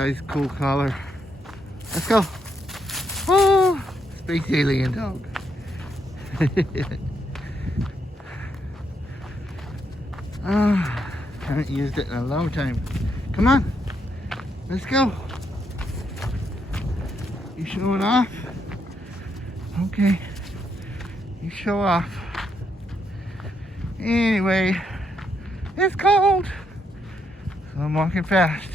Ty's cool collar. Let's go. Oh, space alien dog. Haven't used it in a long time. Come on, let's go. You showing off? Okay, you show off. Anyway, it's cold, so I'm walking fast.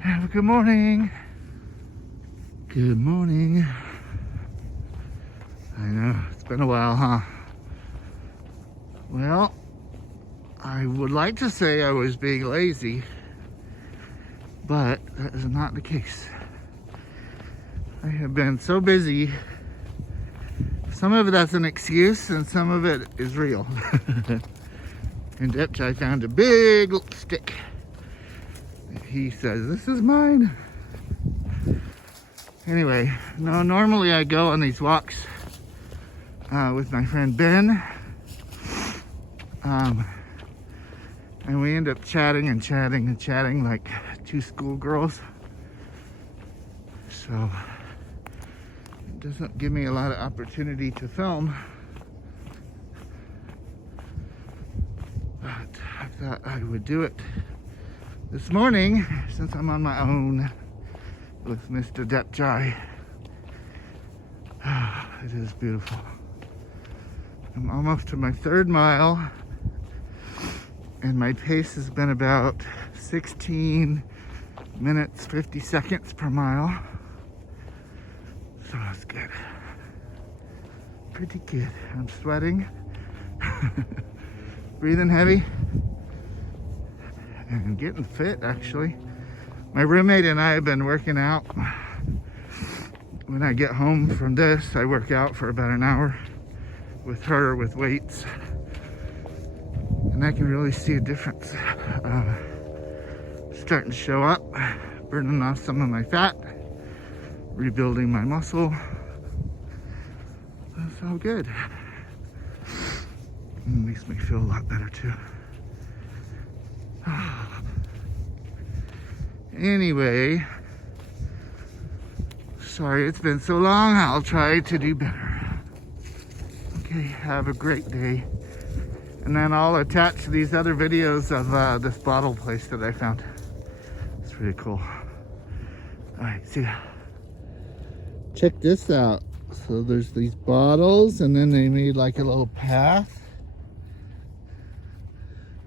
Have a good morning. Good morning. I know, it's been a while, huh? Well, I would like to say I was being lazy, but that is not the case. I have been so busy. Some of it that's an excuse and some of it is real. In Dutch, I found a big stick. He says, this is mine. Anyway, no, normally I go on these walks with my friend Ben. And we end up chatting and chatting and chatting like two schoolgirls. So it doesn't give me a lot of opportunity to film. But I thought I would do it this morning since I'm on my own with Mr. Depjai. It is beautiful. I'm almost to my 3rd mile. And my pace has been about 16 minutes, 50 seconds per mile. So that's good. Pretty good. I'm sweating. Breathing heavy. And I'm getting fit, actually. My roommate and I have been working out. When I get home from this, I work out for about an hour with her with weights. And I can really see a difference starting to show up, burning off some of my fat, rebuilding my muscle. That's all good. It makes me feel a lot better too. Anyway, sorry it's been so long. I'll try to do better. Okay, have a great day. And then I'll attach these other videos of this bottle place that I found. It's pretty cool. All right, see ya. Check this out. So there's these bottles and then they made like a little path.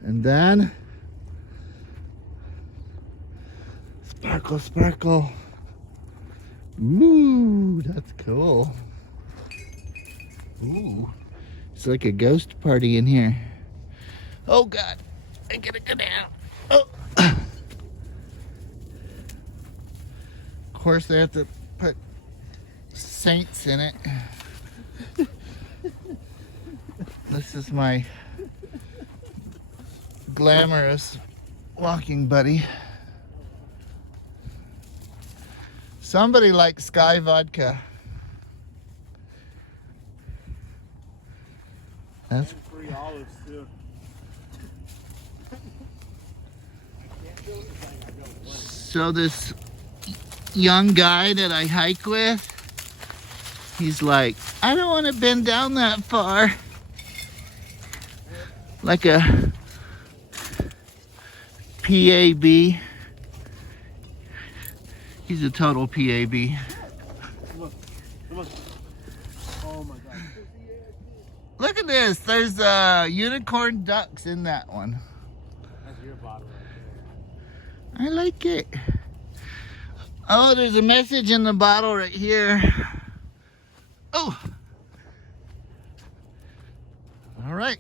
And then sparkle, sparkle. Ooh, that's cool. Ooh. It's like a ghost party in here. Oh God, I gotta go down. Oh. Of course they have to put saints in it. This is my glamorous walking buddy. Somebody likes Sky vodka. That's free olives too. So this young guy that I hike with, he's like, I don't want to bend down that far. Like a PAB. He's a total PAB. Look. Oh my God. Look at this. There's unicorn ducks in that one. That's your bottle right I like it. Oh, there's a message in the bottle right here. Oh. All right.